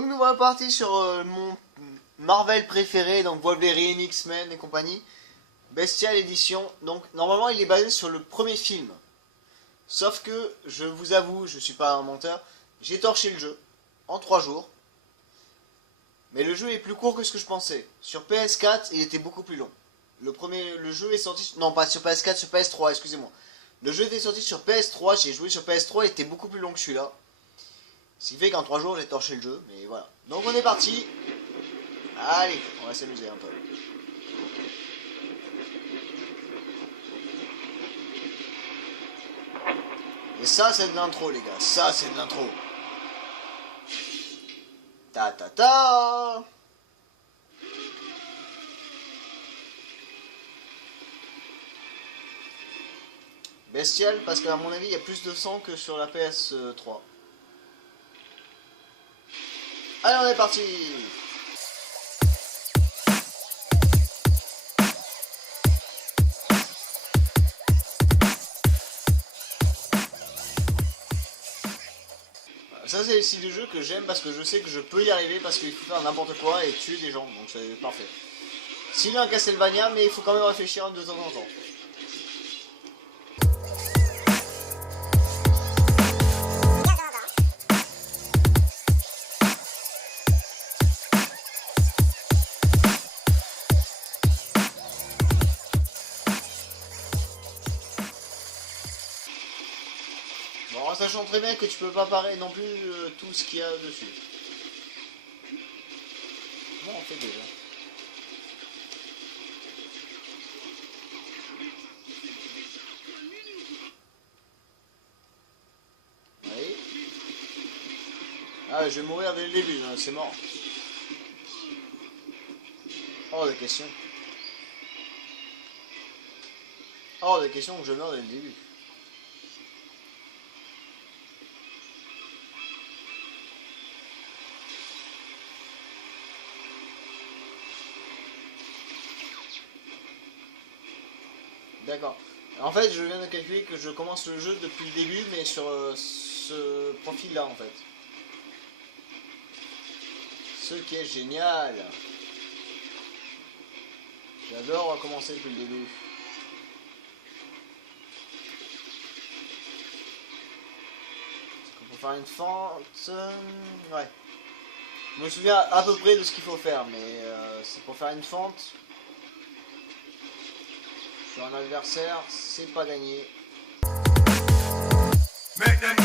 Donc nous voilà partis sur mon Marvel préféré, donc Wolverine, X-Men et compagnie. Bestial édition. Donc normalement il est basé sur le premier film. Sauf que, je vous avoue, je suis pas un menteur, j'ai torché le jeu en 3 jours. Mais le jeu est plus court que ce que je pensais. Sur PS4, il était beaucoup plus long. Le jeu est sorti... Non, pas sur PS4, sur PS3, excusez-moi. Le jeu était sorti sur PS3, j'ai joué sur PS3, il était beaucoup plus long que celui-là. Ce qui fait qu'en 3 jours, j'ai torché le jeu, mais voilà. Donc on est parti. Allez, on va s'amuser un peu. Et ça, c'est de l'intro, les gars. Ça, c'est de l'intro. Ta ta ta. Bestial, parce qu'à mon avis, il y a plus de sang que sur la PS3. Allez, on est parti. Ça, c'est le style de jeu que j'aime parce que je sais que je peux y arriver parce qu'il faut faire n'importe quoi et tuer des gens, donc c'est parfait. S'il y a un Castlevania, mais il faut quand même réfléchir de temps en temps. Bon, en sachant très bien que tu peux pas parer non plus tout ce qu'il y a dessus. Bon, on fait déjà. Oui. Ah, je vais mourir dès le début, hein, c'est mort. Hors de question. Hors de question que je meure dès le début. D'accord. En fait, je viens de calculer que je commence le jeu depuis le début, mais sur ce profil-là, en fait. Ce qui est génial. J'adore recommencer depuis le début. Pour faire une fente... ouais. Je me souviens à peu près de ce qu'il faut faire, mais c'est pour faire une fente... Sur un adversaire, c'est pas gagné. Génial.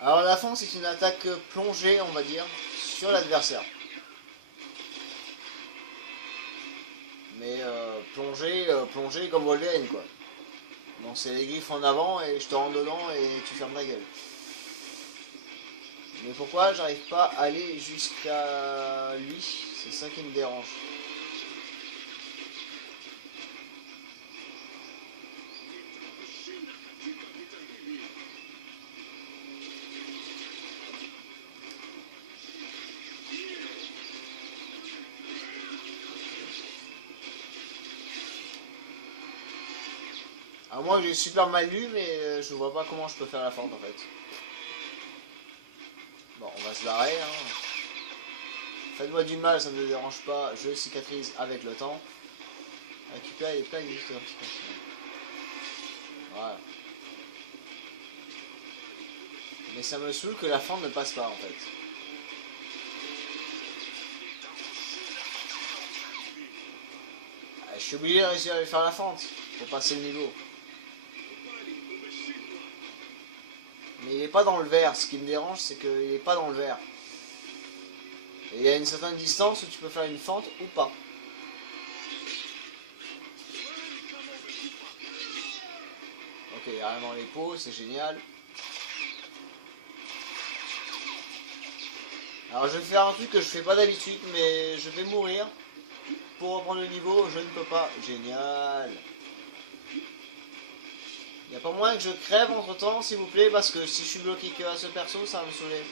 Alors la fente, c'est une attaque plongée, on va dire, sur l'adversaire. Mais plongée comme Wolverine, quoi. Donc c'est les griffes en avant et je te rentre dedans et tu fermes ta gueule. Mais pourquoi j'arrive pas à aller jusqu'à lui? C'est ça qui me dérange. Alors moi j'ai super mal lu, mais je vois pas comment je peux faire la fente en fait. Bon, on va se barrer. Hein. Faites-moi du mal, ça ne me dérange pas. Je cicatrise avec le temps. Récupérer les plaques juste un petit peu. Voilà. Mais ça me saoule que la fente ne passe pas en fait. Je suis obligé de réussir à faire la fente pour passer le niveau. Mais il n'est pas dans le vert. Ce qui me dérange, c'est qu'il n'est pas dans le vert. Et il y a une certaine distance où tu peux faire une fente ou pas. Ok, il y a rien dans les pots, c'est génial. Alors je vais faire un truc que je fais pas d'habitude, mais je vais mourir. Pour reprendre le niveau, je ne peux pas. Génial. Il n'y a pas moyen que je crève entre temps, s'il vous plaît, parce que si je suis bloqué que à ce perso, ça va me saouler.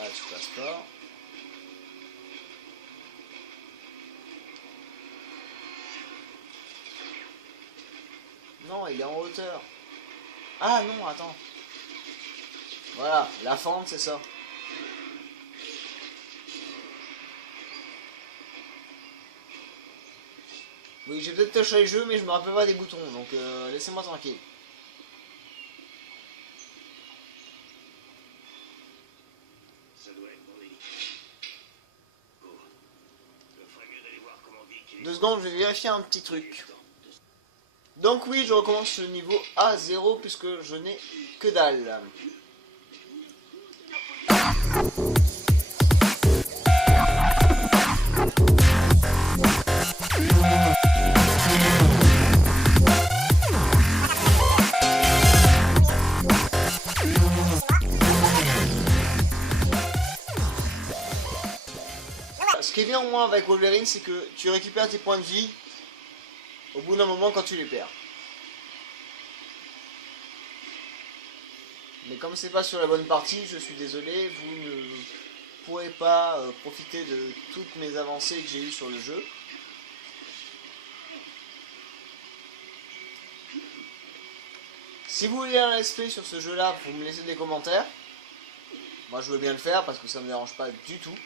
Là, tu passes pas. Non, il est en hauteur. Ah non, attends. Voilà, la fente, c'est ça. Oui, j'ai peut-être touché le jeu, mais je me rappelle pas des boutons, donc laissez-moi tranquille. Ça doit être bon. Bon. Je ferais mieux d'aller voir comment Vicky... 2 secondes, je vais vérifier un petit truc. Donc oui, je recommence le niveau A0 puisque je n'ai que dalle. Ce qui est bien au moins avec Wolverine, c'est que tu récupères tes points de vie au bout d'un moment quand tu les perds. Mais comme c'est pas sur la bonne partie, je suis désolé, vous ne pourrez pas profiter de toutes mes avancées que j'ai eues sur le jeu. Si vous voulez un let's play sur ce jeu là, vous me laissez des commentaires. Moi je veux bien le faire parce que ça me dérange pas du tout.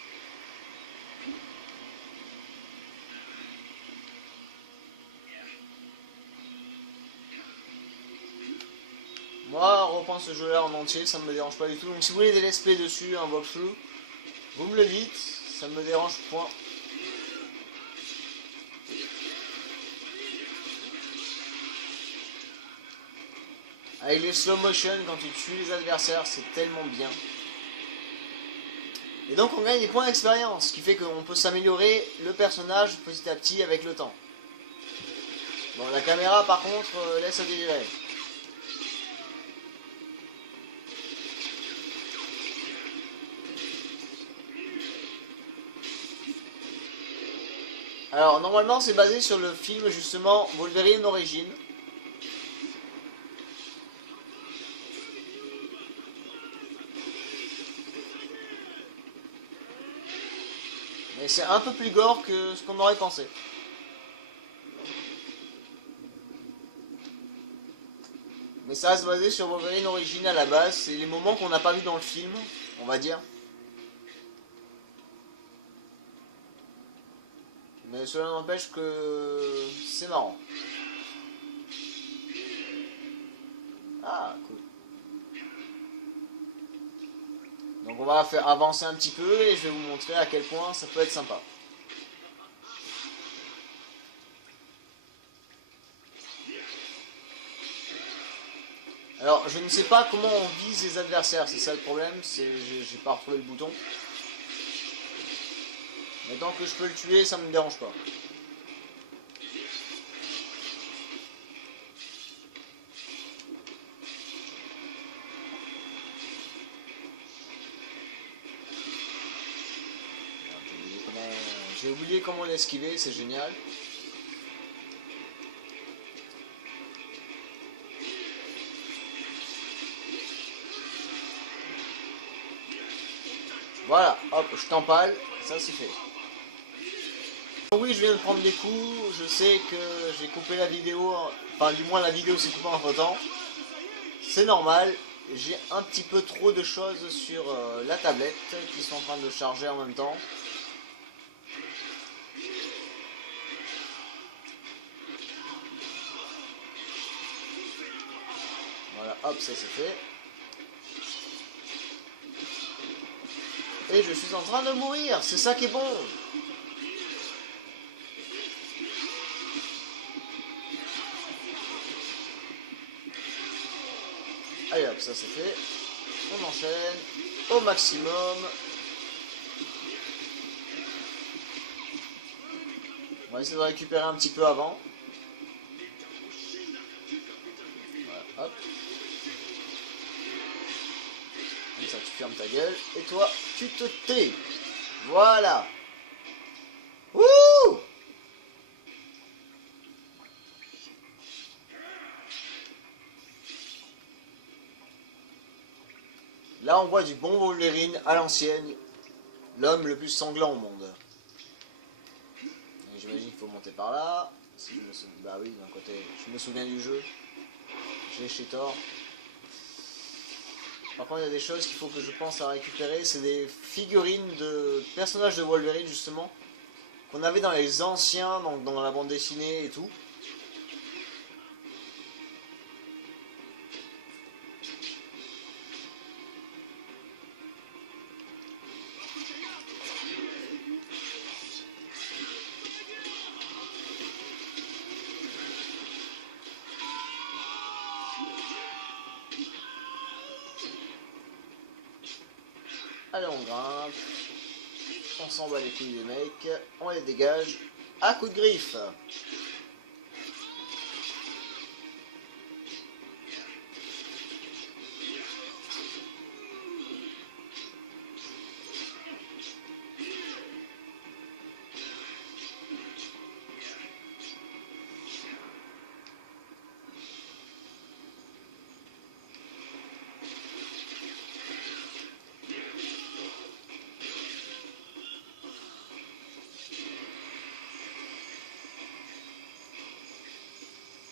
Moi, reprendre ce jeu là en entier, ça me dérange pas du tout. Donc si vous voulez des let's play dessus, un walkthrough, vous me le dites, ça me dérange point. Avec les slow motion, quand tu tues les adversaires, c'est tellement bien. Et donc on gagne des points d'expérience, ce qui fait qu'on peut s'améliorer le personnage petit à petit avec le temps. Bon, la caméra par contre laisse à désirer. Alors normalement c'est basé sur le film justement Wolverine Origins. Mais c'est un peu plus gore que ce qu'on aurait pensé. Mais ça reste basé sur Wolverine Origins à la base, c'est les moments qu'on n'a pas vu dans le film, on va dire. Mais cela n'empêche que c'est marrant. Ah, cool. Donc on va faire avancer un petit peu et je vais vous montrer à quel point ça peut être sympa. Alors je ne sais pas comment on vise les adversaires, c'est ça le problème, c'est j'ai pas retrouvé le bouton. Mais tant que je peux le tuer, ça me dérange pas. J'ai oublié comment l'esquiver, c'est génial. Voilà, hop, je t'empale, ça c'est fait. Oui, je viens de prendre des coups, je sais que j'ai coupé la vidéo, enfin du moins la vidéo s'est coupée entre temps. C'est normal, j'ai un petit peu trop de choses sur la tablette qui sont en train de charger en même temps. Voilà, hop, ça c'est fait. Et je suis en train de mourir, c'est ça qui est bon. Allez hop, ça c'est fait. On enchaîne au maximum. On va essayer de récupérer un petit peu avant. Voilà, hop. Comme ça tu fermes ta gueule. Et toi, tu te tais. Voilà. Wouh! Là on voit du bon Wolverine à l'ancienne, l'homme le plus sanglant au monde. J'imagine qu'il faut monter par là. Si je me souviens... Bah oui, d'un côté, je me souviens du jeu. J'ai chez Thor. Par contre, il y a des choses qu'il faut que je pense à récupérer. C'est des figurines de personnages de Wolverine, justement, qu'on avait dans les anciens, dans la bande dessinée et tout. Allez, on grimpe. On s'en bat les couilles des mecs. On les dégage à coups de griffe.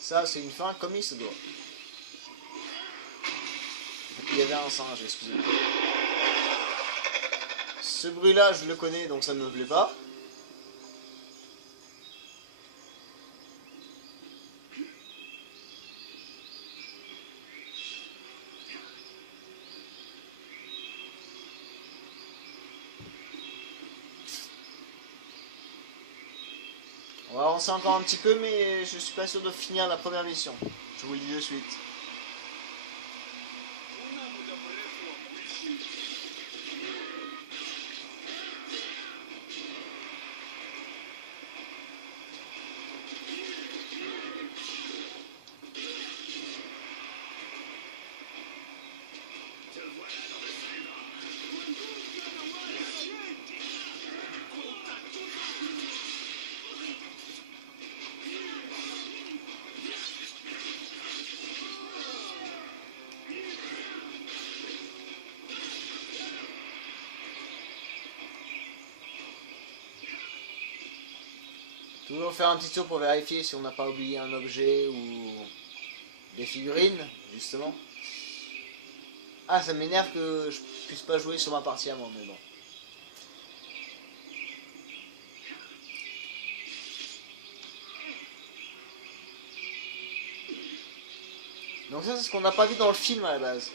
Ça, c'est une fin comme il se doit. Il y avait un singe, excusez-moi. Ce bruit-là, je le connais, donc ça ne me plaît pas. On va avancer encore un petit peu, mais je suis pas sûr de finir la première mission. Je vous le dis de suite. Toujours faire un petit tour pour vérifier si on n'a pas oublié un objet ou des figurines, justement. Ah, ça m'énerve que je puisse pas jouer sur ma partie à moi, mais bon. Donc ça, c'est ce qu'on n'a pas vu dans le film à la base.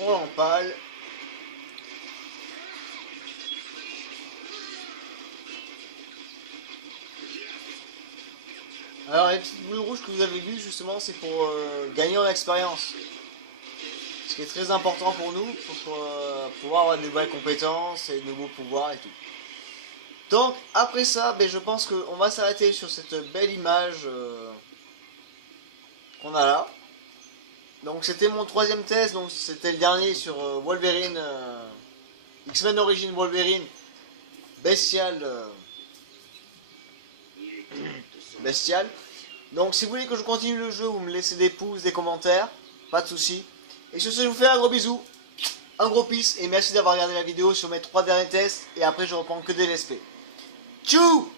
On l'empale. Alors les petites boules rouges que vous avez vues justement c'est pour gagner en expérience. Ce qui est très important pour nous, pour pouvoir avoir de nouvelles compétences et de nouveaux pouvoirs et tout. Donc après ça, ben, je pense qu'on va s'arrêter sur cette belle image qu'on a là. Donc c'était mon troisième test, donc c'était le dernier sur Wolverine, X-Men Origins Wolverine, bestial, bestial. Donc si vous voulez que je continue le jeu, vous me laissez des pouces, des commentaires, pas de soucis. Et sur ce, je vous fais un gros bisou, un gros peace, et merci d'avoir regardé la vidéo sur mes 3 derniers tests, et après je reprends que des LSP. Tchou!